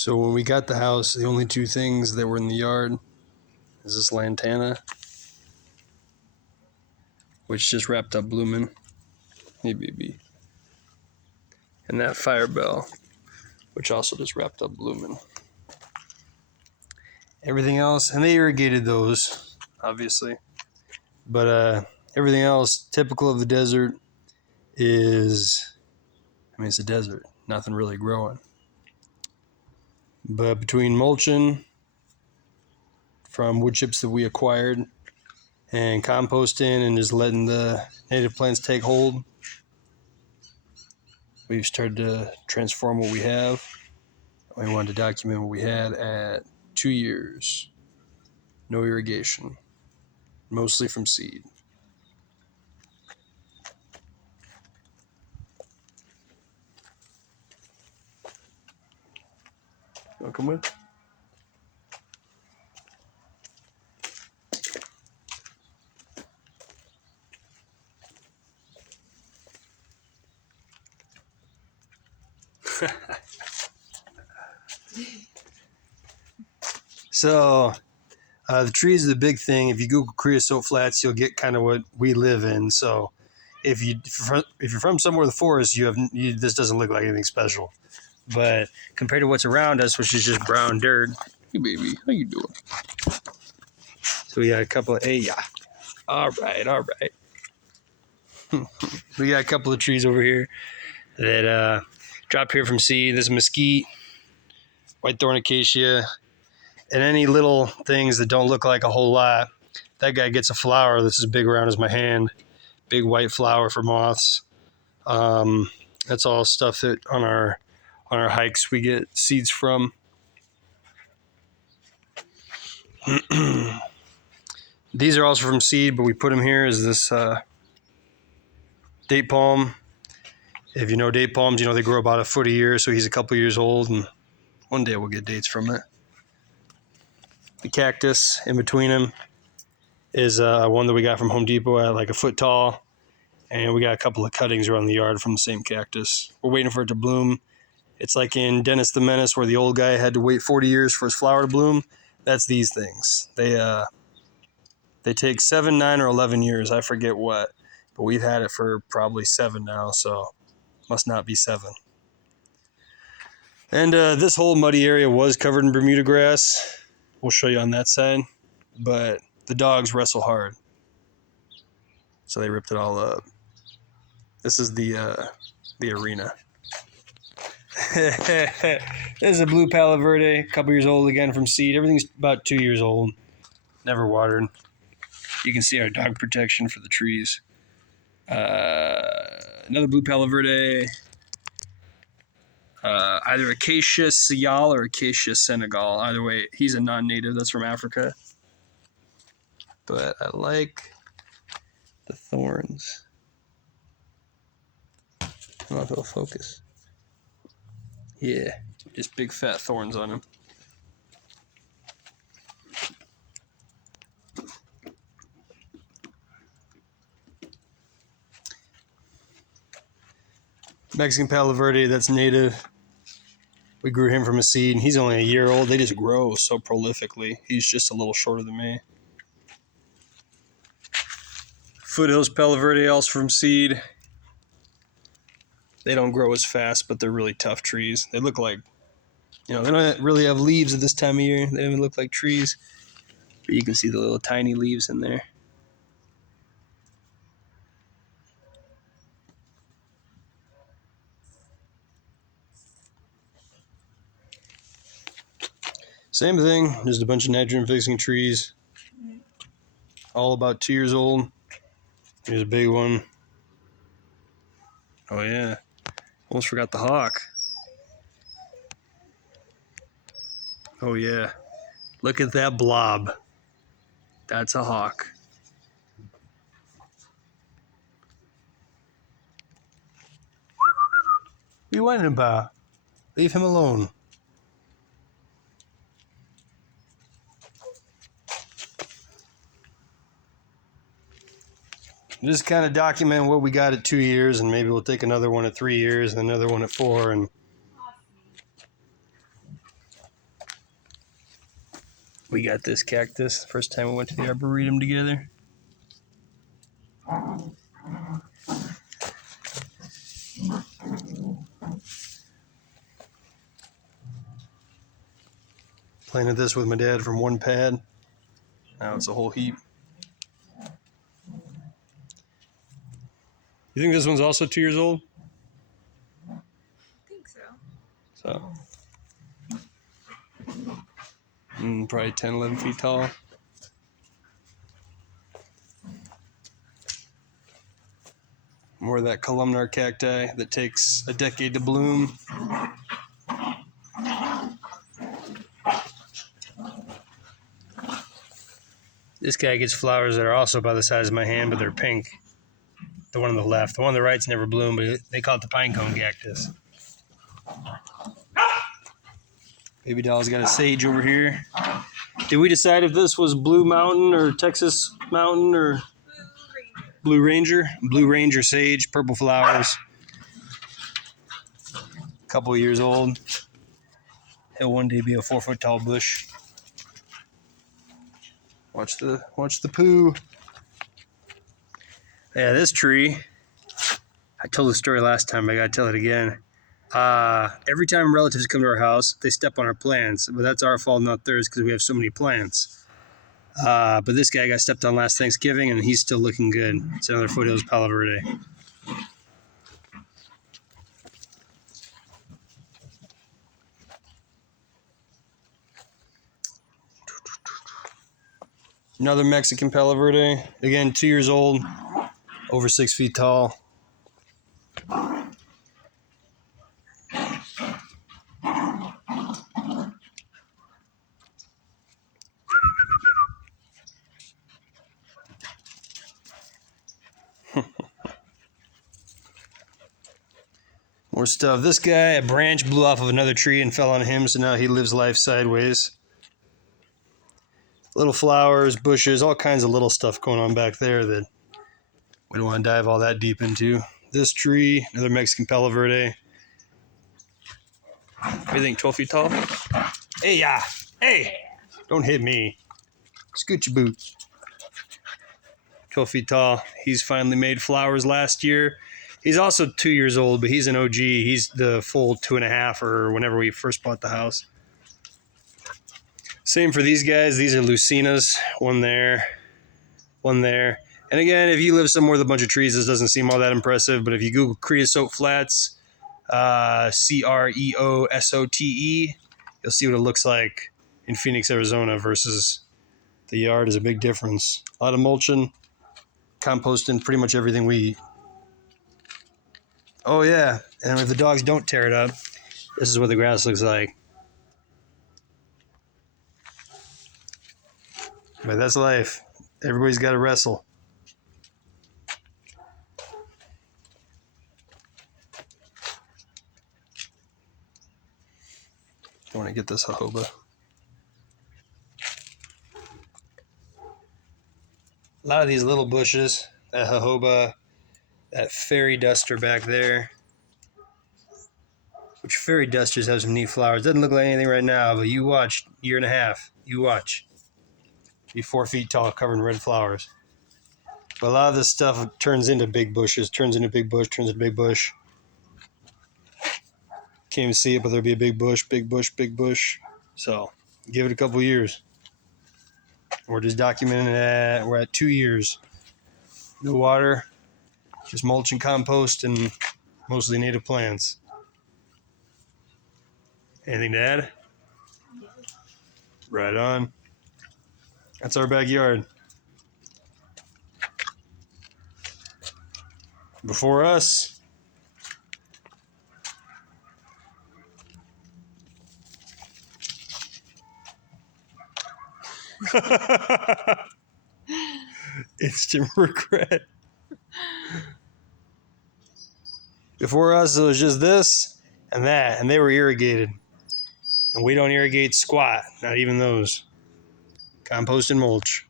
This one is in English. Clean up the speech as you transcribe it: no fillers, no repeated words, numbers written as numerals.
So when we got the house, the only two things that were in the yard is this lantana, which just wrapped up blooming. Hey, baby. And that fire bell, which also just wrapped up blooming. Everything else, and they irrigated those, obviously. But everything else, typical of the desert, is, I mean, it's a desert. Nothing really growing. But between mulching from wood chips that we acquired and composting and just letting the native plants take hold, we've started to transform what we have. We wanted to document what we had at 2 years. No irrigation. Mostly from seed. You want to come with? So, the trees are the big thing. If you Google creosote flats, you'll get kind of what we live in. So, if you're from somewhere in the forest, this doesn't look like anything special. But compared to what's around us, which is just brown dirt, hey baby, how you doing? So we got a couple of all right. We got a couple of trees over here that drop here from seed. There's mesquite, white thorn acacia, and any little things that don't look like a whole lot. That guy gets a flower that's as big around as my hand, big white flower for moths. That's all stuff that on our hikes we get seeds from. These are also from seed, but we put them here as this date palm. If you know date palms, you know they grow about a foot a year, so he's a couple years old, and one day we'll get dates from it. The cactus in between them is one that we got from Home Depot at like a foot tall, and we got a couple of cuttings around the yard from the same cactus. We're waiting for it to bloom. It's like in Dennis the Menace where the old guy had to wait 40 years for his flower to bloom. That's these things. They take 7, 9, or 11 years. I forget what, but we've had it for probably 7 now, so must not be 7. And this whole muddy area was covered in Bermuda grass. We'll show you on that side, but the dogs wrestle hard, so they ripped it all up. This is the arena. This is a blue Palo Verde, a couple years old again from seed. Everything's about 2 years old. Never watered. You can see our dog protection for the trees. Another blue Palo Verde. Either Acacia Sial or Acacia Senegal. Either way, he's a non-native. That's from Africa. But I like the thorns. I don't know if it'll focus. Yeah, just big fat thorns on him. Mexican Palo Verde, that's native. We grew him from a seed, and he's only a year old. They just grow so prolifically. He's just a little shorter than me. Foothills Palo Verde, also from seed. They don't grow as fast, but they're really tough trees. They look like, they don't really have leaves at this time of year. They don't even look like trees. But you can see the little tiny leaves in there. Same thing, just a bunch of nitrogen-fixing trees. All about 2 years old. Here's a big one. Oh yeah, almost forgot the hawk. Oh yeah, look at that blob. That's a hawk. What are you whining about? Leave him alone. Just kind of document what we got at 2 years, and maybe we'll take another one at 3 years and another one at 4. And We got this cactus. First time we went to the Arboretum together. Planted this with my dad from one pad. Now it's a whole heap. You think this one's also 2 years old? I think so. So, probably 10, 11 feet tall. More of that columnar cacti that takes a decade to bloom. This guy gets flowers that are also about the size of my hand, but they're pink. The one on the left. The one on the right's never bloomed, but they call it the pinecone cactus. Baby doll's got a sage over here. Did we decide if this was Blue Mountain or Texas Mountain or Blue Ranger? Blue Ranger sage, purple flowers. A couple of years old. He'll one day be a 4-foot tall bush. Watch the poo. Yeah, this tree. I told the story last time, but I gotta tell it again. Every time relatives come to our house, they step on our plants, but that's our fault, not theirs, because we have so many plants. But this guy got stepped on last Thanksgiving, and he's still looking good. It's another Foothills Palo Verde. Another Mexican Palo Verde. Again, 2 years old, over 6 feet tall. More stuff. This guy, a branch blew off of another tree and fell on him, so now he lives life sideways. Little flowers, bushes, all kinds of little stuff going on back there that we don't want to dive all that deep into. This tree, another Mexican Palo Verde. What do you think, 12 feet tall? Hey, yeah. Hey, don't hit me. Scoot your boot. 12 feet tall. He's finally made flowers last year. He's also 2 years old, but he's an OG. He's the full 2.5 or whenever we first bought the house. Same for these guys. These are Lucinas. One there, one there. And again, if you live somewhere with a bunch of trees, this doesn't seem all that impressive. But if you Google creosote flats, Creosote, you'll see what it looks like in Phoenix, Arizona versus the yard is a big difference. A lot of mulching, composting, pretty much everything we eat. Oh yeah, and if the dogs don't tear it up, this is what the grass looks like. But that's life. Everybody's got to wrestle. I want to get this jojoba. A lot of these little bushes, that jojoba, that fairy duster back there, which fairy dusters have some neat flowers. Doesn't look like anything right now, but you watch, 1.5 years. You watch. Be 4 feet tall, covered in red flowers. But a lot of this stuff turns into big bushes, turns into big bush, turns into big bush. Can't even see it, but there'll be a big bush, big bush, big bush. So give it a couple years. We're just documenting it. We're at 2 years. No water, just mulch and compost and mostly native plants. Anything to add? Right on. That's our backyard. Before us, instant regret. Before us, it was just this and that, and they were irrigated. And we don't irrigate squat, not even those. Compost and mulch.